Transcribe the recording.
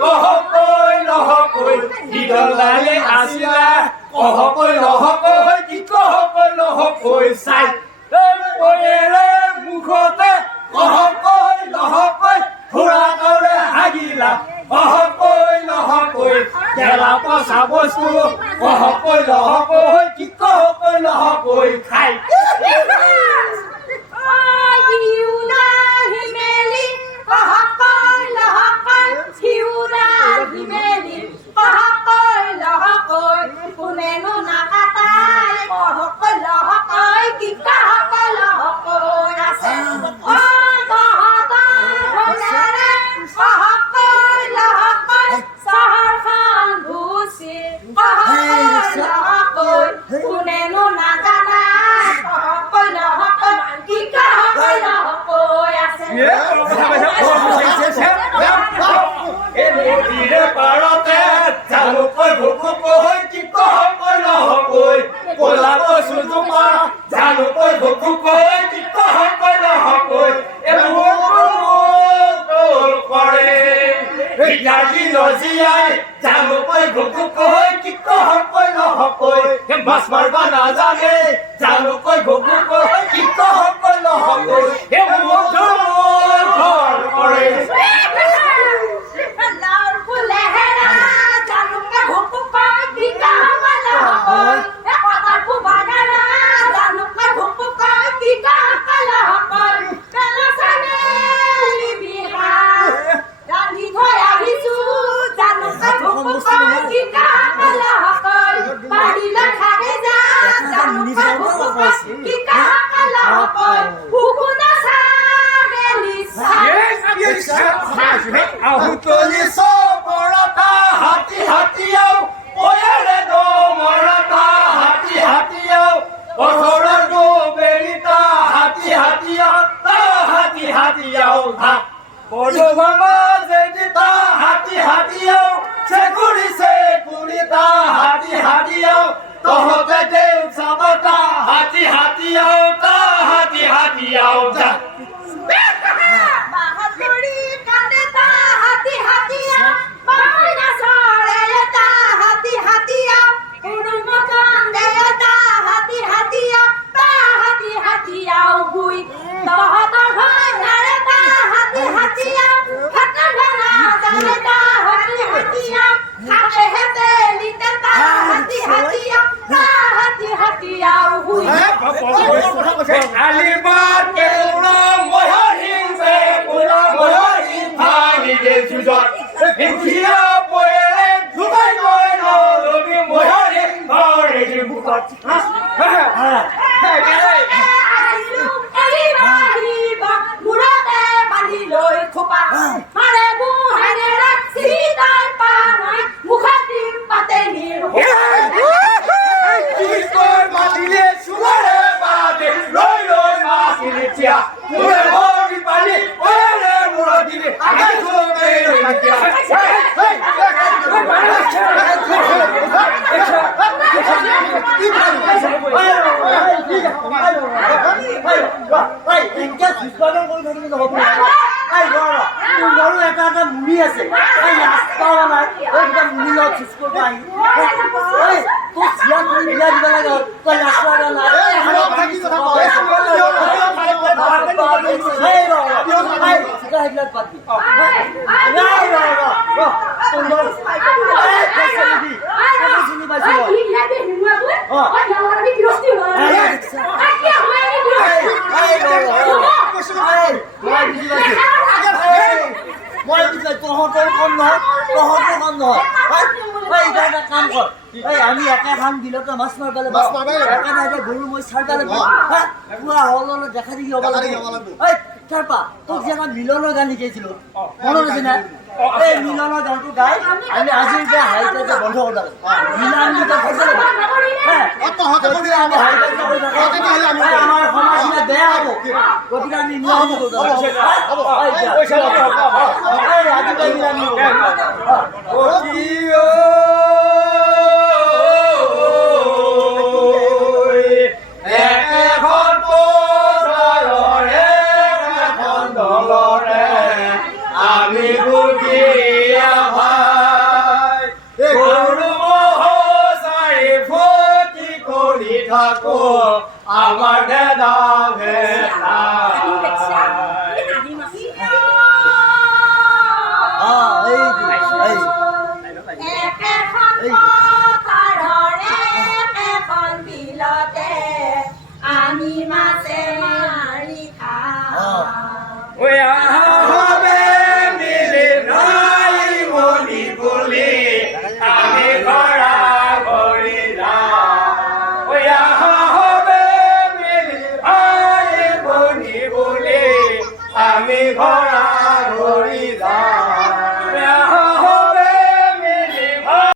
কহকৈ নহকৈ ইদলালে আছিলা কহকৈ নহকৈ কি কহকৈ নহকৈ চাই পয়েৰে মুখতে কহকৈ নহকৈ ঘোঁৰা কৰে হাগিলা কহকৈ নহকৈ গেলা পচা বস্তু কহকৈ নহকৈ কি কহকৈ নহকৈ খাই পাৰতে জালুকৈ ভুকুকৈ কি কহকৈ নহকৈ কলা কচু জোপা জালুকৈ ভুকুকৈ কি কহকৈ নহকৈ এইবোৰ কৰে বিদ্যাৰ্থী লজিয়াই জালুকৈ ভুকুকৈ কি কহকৈ নহকৈ মাছ মাৰিব নাজানে জালুকৈ ভুকুকৈ কি কহকৈ নহকৈ এইবোৰ ঘৰ কৰে আহুতলি চবৰতা হাতী হাতীয়াও পয়াৰে দমৰতা হাতী হাতীয়াও পথৰৰ বেৰিতা হাতী হাতীয়াও হাতী হাতীয়াও ধা বৰমামা যেদিতা হাতী হাতীয়াও চেকুৰি চেকুৰিতা হাতী হাতীয়াও তহতে দেউ চাবতা হাতী হাতীয়াও তা হাতী হাতীয়াও যা আলিবাৰ কেউৰা মহৰ হিংসে পুৰা মহৰ হিংসাই নিজে যুঁজত হিংসিয়া পয়েৰে ধুবাই গৈ নলবি মহৰ হিংসৰ এৰি মুখত এটা মুড়ি আছে রাস্তা নাই মুড়ি লগ স্কুল পাই তো সিয়া করে বিয়া দিবা লাগে তো রাস্তা মই বুঝলাই তহঁতৰ কম নহয় কাম কৰ আমি একে ধান দিলে তো মাছ মারবে একে নাই গরু মই ছাড়বে পুরা হল দেখা দেখি হব তারপা তোক যে আমার মিলনের গান শিকাইছিল মনে আছে না এই মিলনের গানটো গাই আমি আজিৰ পৰা হাইতে বন্ধ কৰি দিলো মিলন গীত হ্যাঁ আমি হাইতে আমার সমাজ বেয়া হব গতিকে আমি মিলন আমি বুঝিয়া আমার দেদা ভেলাই এই এই আমি মা